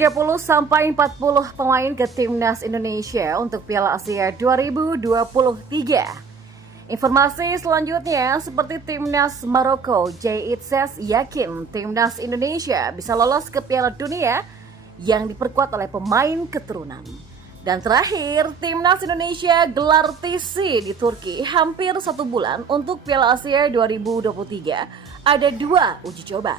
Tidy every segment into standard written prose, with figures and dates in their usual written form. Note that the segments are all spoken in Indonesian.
30 sampai 40 pemain ke Timnas Indonesia untuk Piala Asia 2023. Informasi selanjutnya, seperti Timnas Maroko, Jay Itzes yakin Timnas Indonesia bisa lolos ke Piala Dunia yang diperkuat oleh pemain keturunan. Dan terakhir, Timnas Indonesia gelar TC di Turki hampir 1 bulan untuk Piala Asia 2023. Ada 2 uji coba.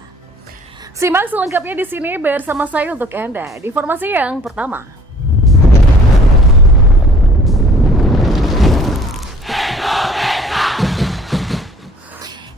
Simak selengkapnya di sini bersama saya untuk Anda. Di informasi yang pertama.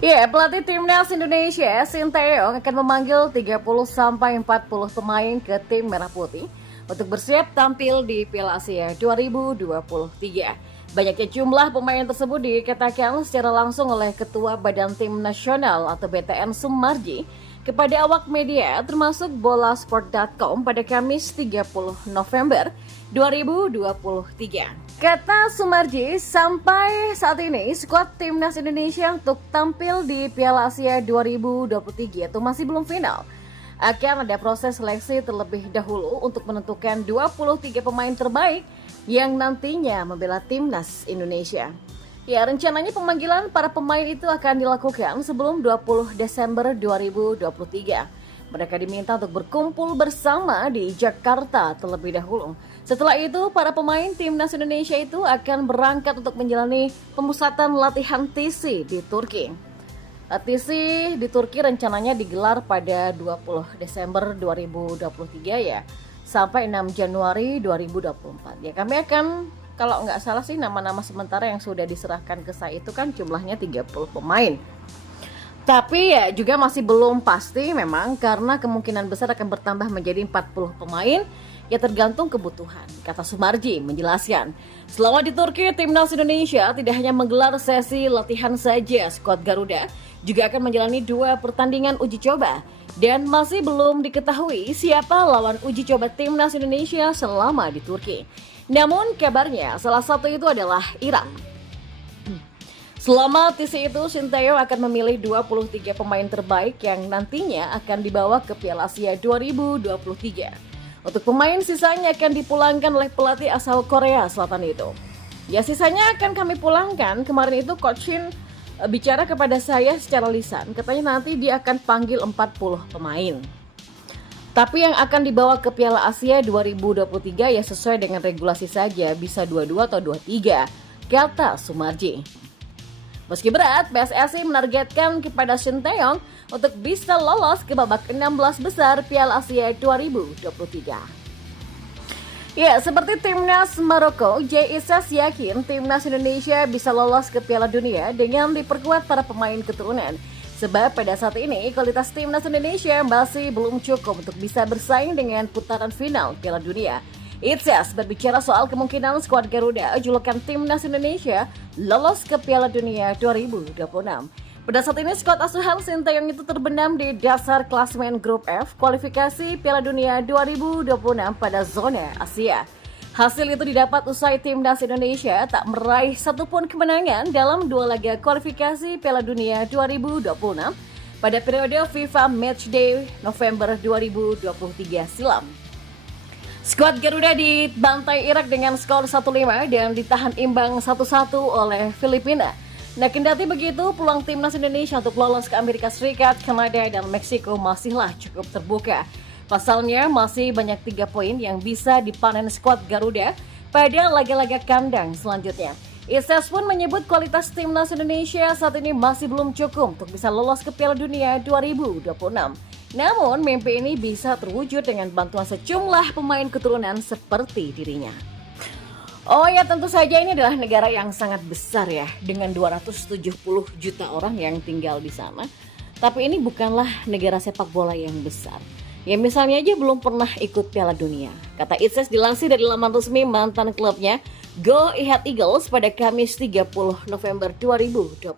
Pelatih Timnas Indonesia Sinteyong akan memanggil 30 sampai 40 pemain ke tim Merah Putih untuk bersiap tampil di Piala Asia 2023. Banyaknya jumlah pemain tersebut dikatakan secara langsung oleh Ketua Badan Tim Nasional atau BTN Sumarji kepada awak media termasuk bolasport.com pada Kamis 30 November 2023. Kata Sumarji, sampai saat ini skuad Timnas Indonesia untuk tampil di Piala Asia 2023 itu masih belum final. Akan ada proses seleksi terlebih dahulu untuk menentukan 23 pemain terbaik yang nantinya membela Timnas Indonesia. Rencananya pemanggilan para pemain itu akan dilakukan sebelum 20 Desember 2023. Mereka diminta untuk berkumpul bersama di Jakarta terlebih dahulu. Setelah itu, para pemain Timnas Indonesia itu akan berangkat untuk menjalani pemusatan latihan TC di Turki. TC di Turki rencananya digelar pada 20 Desember 2023 sampai 6 Januari 2024. Kami akan, kalau nggak salah sih, nama-nama sementara yang sudah diserahkan ke saya itu kan jumlahnya 30 pemain. Tapi juga masih belum pasti memang karena kemungkinan besar akan bertambah menjadi 40 pemain tergantung kebutuhan, kata Sumarji menjelaskan. Selama di Turki, Timnas Indonesia tidak hanya menggelar sesi latihan saja, skuad Garuda juga akan menjalani 2 pertandingan uji coba dan masih belum diketahui siapa lawan uji coba Timnas Indonesia selama di Turki. Namun kabarnya salah satu itu adalah Irak. Selama TC itu, Sinteyong akan memilih 23 pemain terbaik yang nantinya akan dibawa ke Piala Asia 2023. Untuk pemain sisanya akan dipulangkan oleh pelatih asal Korea Selatan itu. Sisanya akan kami pulangkan. Kemarin itu Coach Shin bicara kepada saya secara lisan. Katanya nanti dia akan panggil 40 pemain. Tapi yang akan dibawa ke Piala Asia 2023 sesuai dengan regulasi saja, bisa 22 atau 23, kata Sumarji. Meski berat, PSSI menargetkan kepada Sinteyong untuk bisa lolos ke babak 16 besar Piala Asia 2023. Seperti Timnas Maroko, Jay Itzes yakin Timnas Indonesia bisa lolos ke Piala Dunia dengan diperkuat para pemain keturunan. Sebab pada saat ini kualitas Timnas Indonesia masih belum cukup untuk bisa bersaing dengan putaran final Piala Dunia. Itzes berbicara soal kemungkinan skuad Garuda julukan Timnas Indonesia lolos ke Piala Dunia 2026. Pada saat ini skuad asuhan Sinteyong itu terbenam di dasar klasemen grup F kualifikasi Piala Dunia 2026 pada zona Asia. Hasil itu didapat usai Timnas Indonesia tak meraih satupun kemenangan dalam 2 laga kualifikasi Piala Dunia 2026 pada periode FIFA Matchday November 2023 silam. Skuad Garuda dibantai Irak dengan skor 1-5 dan ditahan imbang 1-1 oleh Filipina. Kendati begitu, peluang Timnas Indonesia untuk lolos ke Amerika Serikat, Kanada, dan Meksiko masihlah cukup terbuka. Pasalnya, masih banyak 3 poin yang bisa dipanen skuad Garuda pada laga-laga kandang selanjutnya. Itzes pun menyebut kualitas Timnas Indonesia saat ini masih belum cukup untuk bisa lolos ke Piala Dunia 2026. Namun, mimpi ini bisa terwujud dengan bantuan sejumlah pemain keturunan seperti dirinya. Tentu saja ini adalah negara yang sangat besar dengan 270 juta orang yang tinggal di sana. Tapi ini bukanlah negara sepak bola yang besar. Misalnya aja belum pernah ikut Piala Dunia. Kata Itzes dilansir dari laman resmi mantan klubnya Go Ahead Eagles pada Kamis 30 November 2023.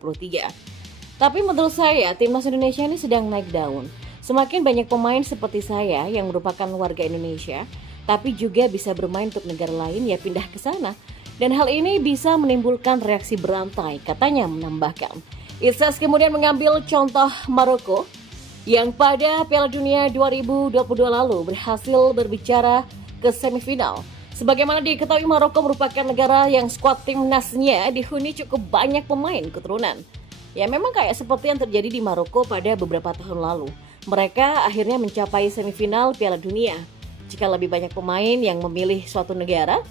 Tapi menurut saya Timnas Indonesia ini sedang naik daun. Semakin banyak pemain seperti saya yang merupakan warga Indonesia, tapi juga bisa bermain untuk negara lain pindah ke sana. Dan hal ini bisa menimbulkan reaksi berantai, katanya menambahkan. Itzes kemudian mengambil contoh Maroko yang pada Piala Dunia 2022 lalu berhasil berbicara ke semifinal. Sebagaimana diketahui, Maroko merupakan negara yang skuad timnasnya dihuni cukup banyak pemain keturunan. Ya memang kayak seperti yang terjadi di Maroko pada beberapa tahun lalu. Mereka akhirnya mencapai semifinal Piala Dunia. Jika lebih banyak pemain yang memilih suatu negara,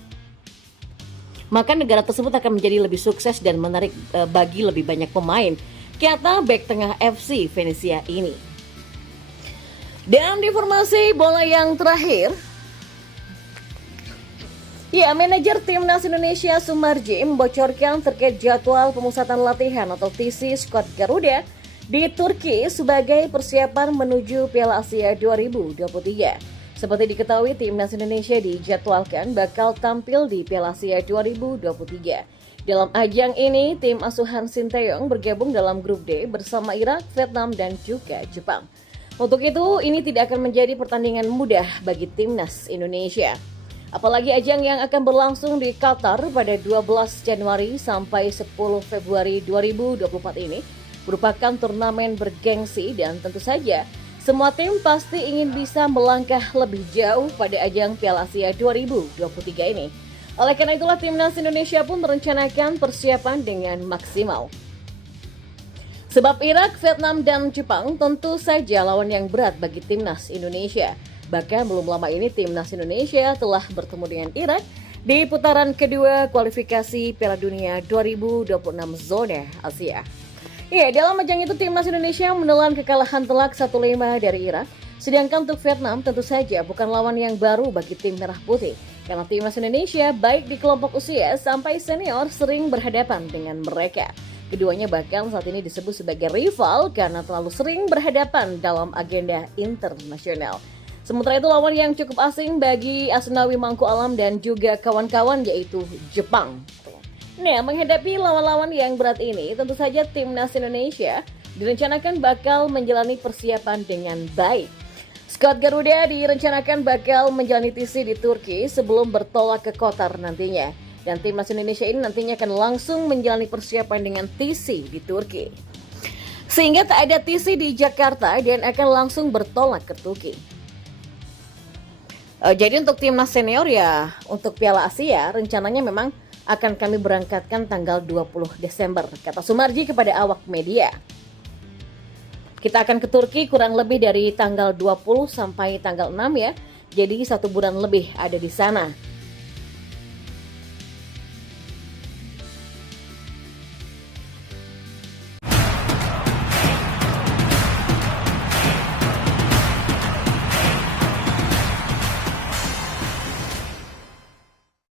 maka negara tersebut akan menjadi lebih sukses dan menarik bagi lebih banyak pemain, kata bek tengah FC Venezia ini. Dan di informasi bola yang terakhir, manajer Timnas Indonesia Sumarji membocorkan terkait jadwal pemusatan latihan atau TC skuad Garuda di Turki sebagai persiapan menuju Piala Asia 2023. Seperti diketahui, Timnas Indonesia dijadwalkan bakal tampil di Piala Asia 2023. Dalam ajang ini, tim asuhan Sinteyong bergabung dalam grup D bersama Irak, Vietnam, dan juga Jepang. Untuk itu, ini tidak akan menjadi pertandingan mudah bagi Timnas Indonesia. Apalagi ajang yang akan berlangsung di Qatar pada 12 Januari sampai 10 Februari 2024 ini merupakan turnamen bergengsi dan tentu saja semua tim pasti ingin bisa melangkah lebih jauh pada ajang Piala Asia 2023 ini. Oleh karena itulah Timnas Indonesia pun merencanakan persiapan dengan maksimal. Sebab Irak, Vietnam, dan Jepang tentu saja lawan yang berat bagi Timnas Indonesia. Bahkan belum lama ini Timnas Indonesia telah bertemu dengan Irak di putaran kedua kualifikasi Piala Dunia 2026 zona Asia. Dalam ajang itu Timnas Indonesia menelan kekalahan telak 1-5 dari Irak. Sedangkan untuk Vietnam tentu saja bukan lawan yang baru bagi tim Merah Putih. Karena Timnas Indonesia baik di kelompok usia sampai senior sering berhadapan dengan mereka. Keduanya bahkan saat ini disebut sebagai rival karena terlalu sering berhadapan dalam agenda internasional. Sementara itu lawan yang cukup asing bagi Asnawi Mangku Alam dan juga kawan-kawan yaitu Jepang. Nah, menghadapi lawan-lawan yang berat ini, tentu saja Timnas Indonesia direncanakan bakal menjalani persiapan dengan baik. Skuad Garuda direncanakan bakal menjalani TC di Turki sebelum bertolak ke Qatar nantinya. Dan Timnas Indonesia ini nantinya akan langsung menjalani persiapan dengan TC di Turki. Sehingga tak ada TC di Jakarta dan akan langsung bertolak ke Turki. Jadi untuk Timnas Senior untuk Piala Asia rencananya memang akan kami berangkatkan tanggal 20 Desember, kata Sumarji kepada awak media. Kita akan ke Turki kurang lebih dari tanggal 20 sampai tanggal 6 Jadi 1 bulan lebih ada di sana.